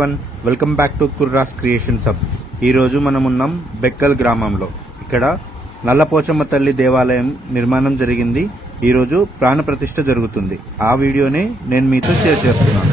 Everyone, welcome back to Kurra's Creations Hub. ఈరోజు మనం ఉన్నాం బెక్కల్ గ్రామంలో. ఇక్కడ నల్లపోచమ్మ తల్లి దేవాలయం నిర్మాణం జరిగింది. ఈరోజు ప్రాణ ప్రతిష్ఠ జరుగుతుంది. ఆ వీడియోని నేను మీతో షేర్ చేస్తున్నాను.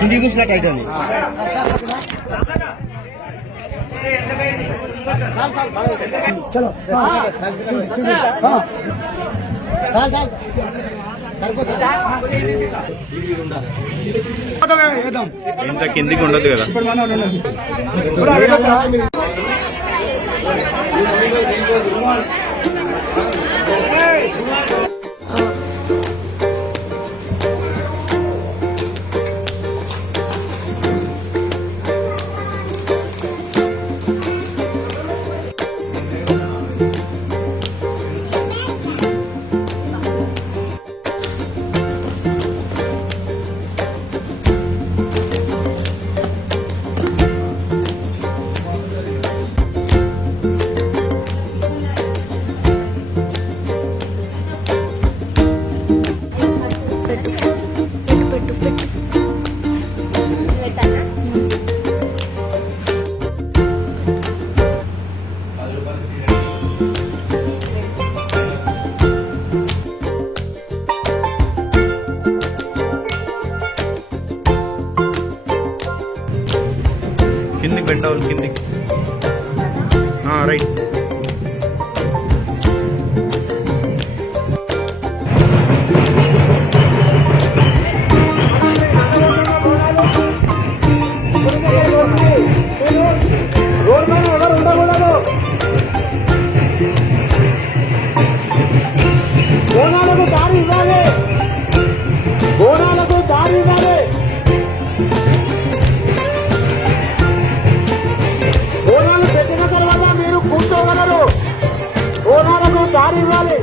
హిందీ చూసినట్టు అవుతుంది. చలో ఇంత కిందికి ఉండదు కదా. కిందికి బెండవులు కిందికి. రైట్. బోనాలకు దారి ఇవ్వాలి, బోనాలకు దారి ఇవ్వాలి. బోనాలు పెట్టిన తర్వాత మీరు కూర్చోగలరు. బోనాలకు దారి ఇవ్వాలి.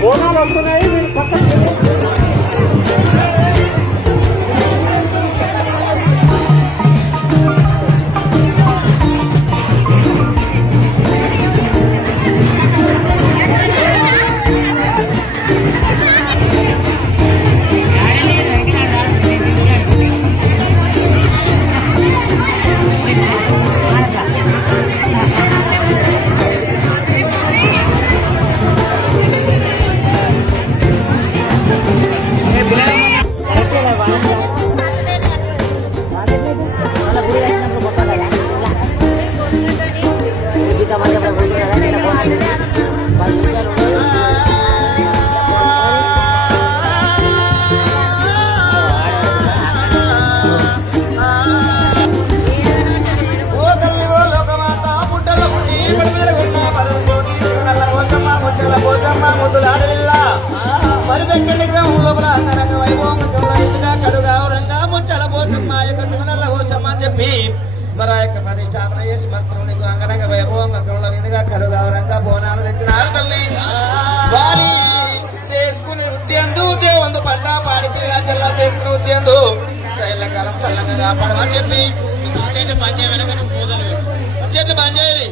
బోనాలు వస్తున్నాయి, మీరు పక్కన ప్రతిష్టాపన చేసి మంత్రునికి అంగరంగ వైభవంగా కరుల మీదుగా కడుగౌరంగా బోనాలు తెచ్చినారు తల్లి. వారి చేసుకుని వృత్తియందు దేవందు పంట పాడిపిల్లిగా చెల్లా చేసుకుని వృత్తియందు శైలకాలం చల్లంగా కాపాడమని చెప్పి చెట్టు పనిచేయమని మనం పోదలు చెట్టు పనిచేయాలి.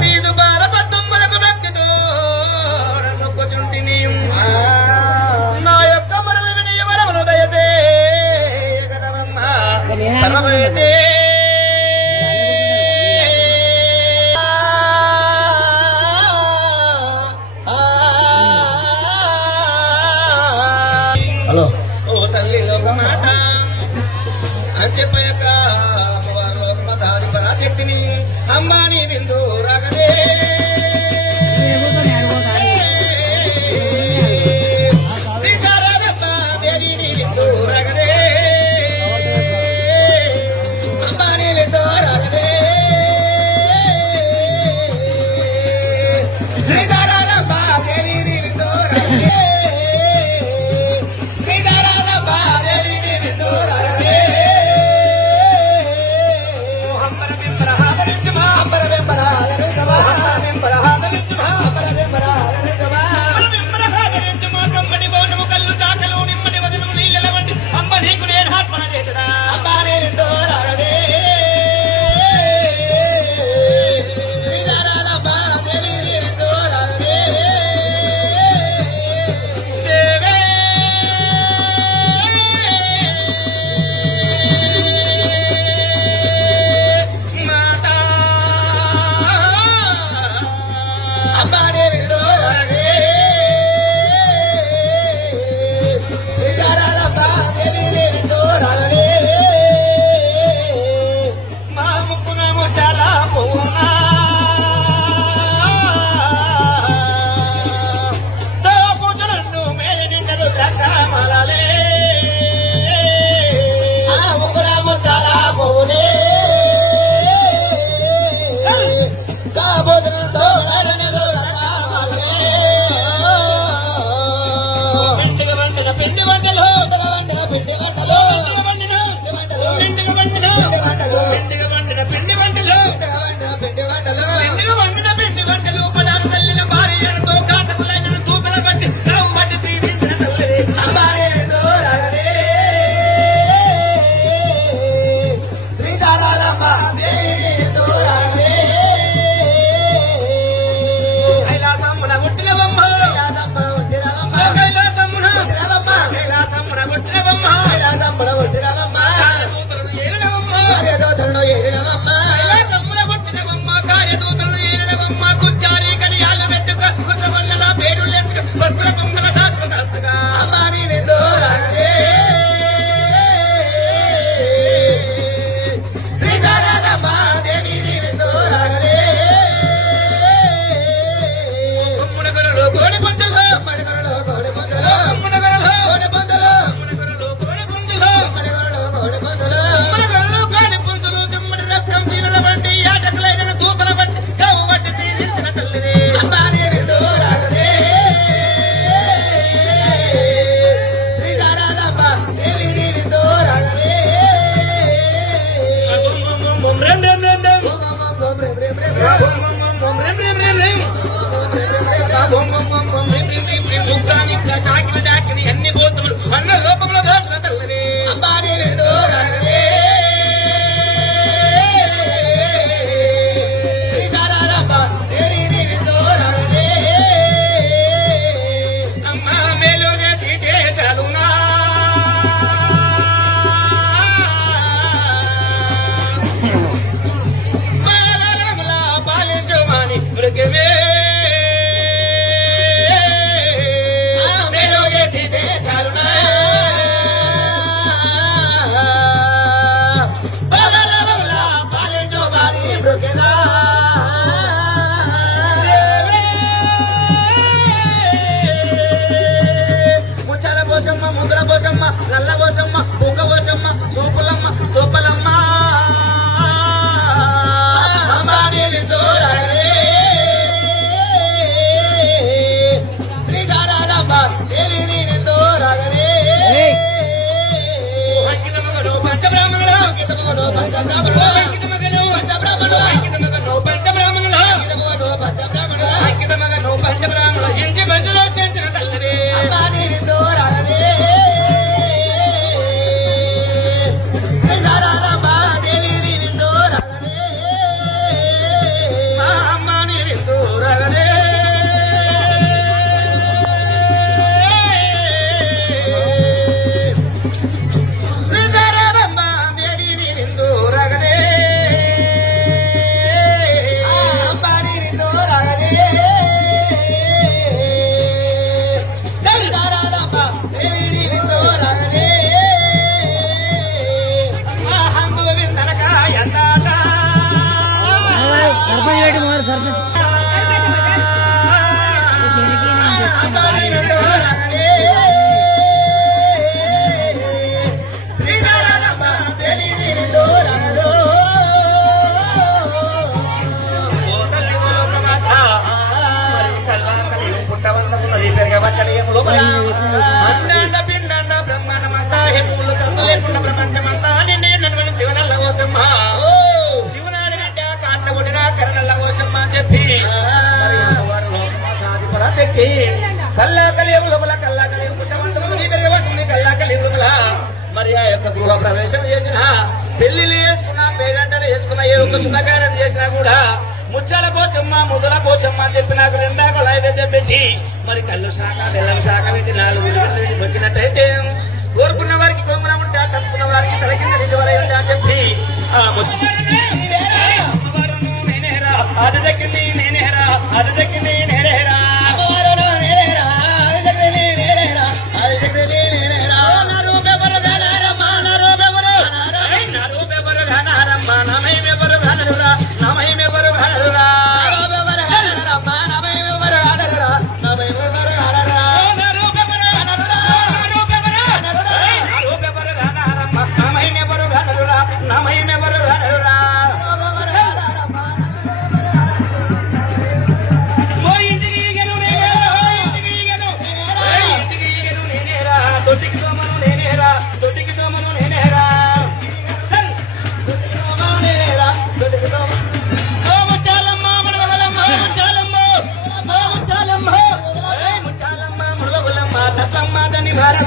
మీదు బాల పద్మములకు దక్కుతూ నొక్కుచుంటిని నా యొక్క మరలు విని వరమును దయతే కదవమ్మ హలో ఓ తల్లి లోక మాట అని చెప్పాక పరాశక్తిని అంబానీ బిందు రాగదే దేవి బిందు రాగదే అంబానీ బిందు రాగదే దేవి బిందు రాగదే అంబర వెంబర పిండి వంటలు పిండిగా వండిన పిండి వంటలు పదాలు తల్లిన భార్యలతో కాటకులైన తూకల బట్టి రావు బట్టి తీరించిన తల్లి అంబారే రెండో రాగదే శ్రీదారాలమ్మ దేవి రెండో రాగదే కైలాసమ్మున పుట్టినవమ్మ కైలాసమ్మున పుట్టినవమ్మ కార్యదూతలను ఏలినవమ్మ కుచ్చారి కడియాలు పెట్టుక కుట్టగొండల పేరు లెక్క భక్తుల పొంగల దాచుగా అమ్మాని రెండో రాగదే శ్రీదారాలమ్మ దేవి రెండో రాగదే కొమ్మునగరలో కోడి పంటలు కోడి పంటలు కొమ్మునగరలో కోడి పంటలు కొమ్మునగరలో కోడి పంటలు బట్టి ఆటకులైన తూకల బట్టి కావు బట్టి తీరించిన తల్లిని అంబానే రెండో రాగదే శ్రీదారాలమ్మ దేవి రెండో రాగదే అన్ని గోతులు అన్న రూపంలో దాచిన తల్లిని అంబానే రెండో రాగదే ముద్ర కోసమ్మ నల్ల కోసమ్మ బుగ్గ కోసమ్మ సూపులమ్మ సూపలమ్మ శ్రీకారాలమ్మ దేవి నిందో రాగదే అంకితమగను పంచబ్రాహ్మణులు అంకితమగను పంచబ్రాహ్మణులు అంకితమగను పంచబ్రాహ్మణులు అంకితమగను పంచబ్రాహ్మణులు అంకితమగను పంచబ్రాహ్మణులు ఇంటి మధ్యలో చెందిన తల్లిని అమ్మాని నిందో రాగదే శివనాడి బిడ్డ కాండబుడిన కరణల్ల కోసమ్మ చెప్పి కల్లా కలియం లోపల కల్లా కలియం కల్లా కలియం లోపల మరి ఆ యొక్క గృహ ప్రవేశం చేసిన పెళ్లిళ్ళు చేసుకున్నా పేరంటలు చేసుకున్నా ఏ ఒక్క శుభకార్యం చేసినా కూడా ముచ్చాల పోసమ్మ ముదుల పోసమ్మ చెప్పి నాకు రెండాకు నైవేద్యం పెట్టి మరి కళ్ళు శాఖ బెల్లం శాఖ పెట్టి 4 మొక్కినట్టయితే కోరుకున్న వారికి కోమర ఉంటా తప్పుకున్న వారికి తలకింద నిలువలైంది అని చెప్పి అది దక్కింది నేనేరా అది దక్కింది నేనేరా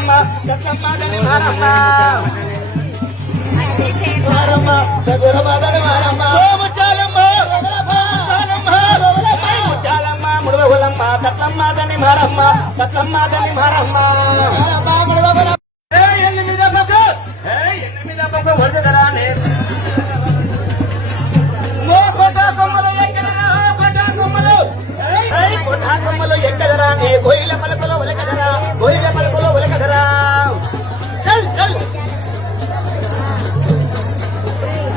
మారమ్మ సత్యమ్మ తల్లి మారమ్మ మారమ్మ సగుర మాదని మారమ్మ ముచ్చాలమ్మ ముచ్చాలమ్మ ముడువలమ్మ సత్యమ్మ తల్లి మారమ్మ సత్యమ్మ తల్లి మారమ్మ ఎనిమిది వరుసరా కొమ్మలు ఎక్కదరా నే గొయ్యిల పలుకులో ఉలకదరా గొయ్యిల పలుకులో ఉలకదరా చల్ చల్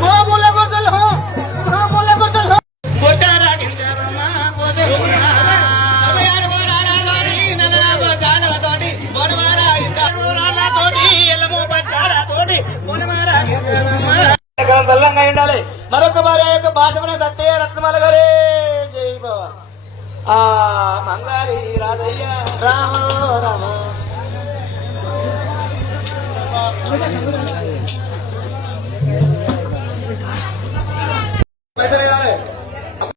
మోముల గొడ్డలు మోముల గొడ్డలు కొట్టారా గింజరమ్మ కోసెరునా అబయార బోరాలతోటి నలనాబ జాడలతోటి బోడవారా ఇందాలతోటి ఎల్లమో బచ్చాడతోటి బోడవారా గింజరమ్మ దల్లంగా ఉండాలి మరొక భార్య యొక్క భాషమనే సత్య రత్నమాల గారే జై బాబా ఆ మంగారి రాధయ్య రామ రామ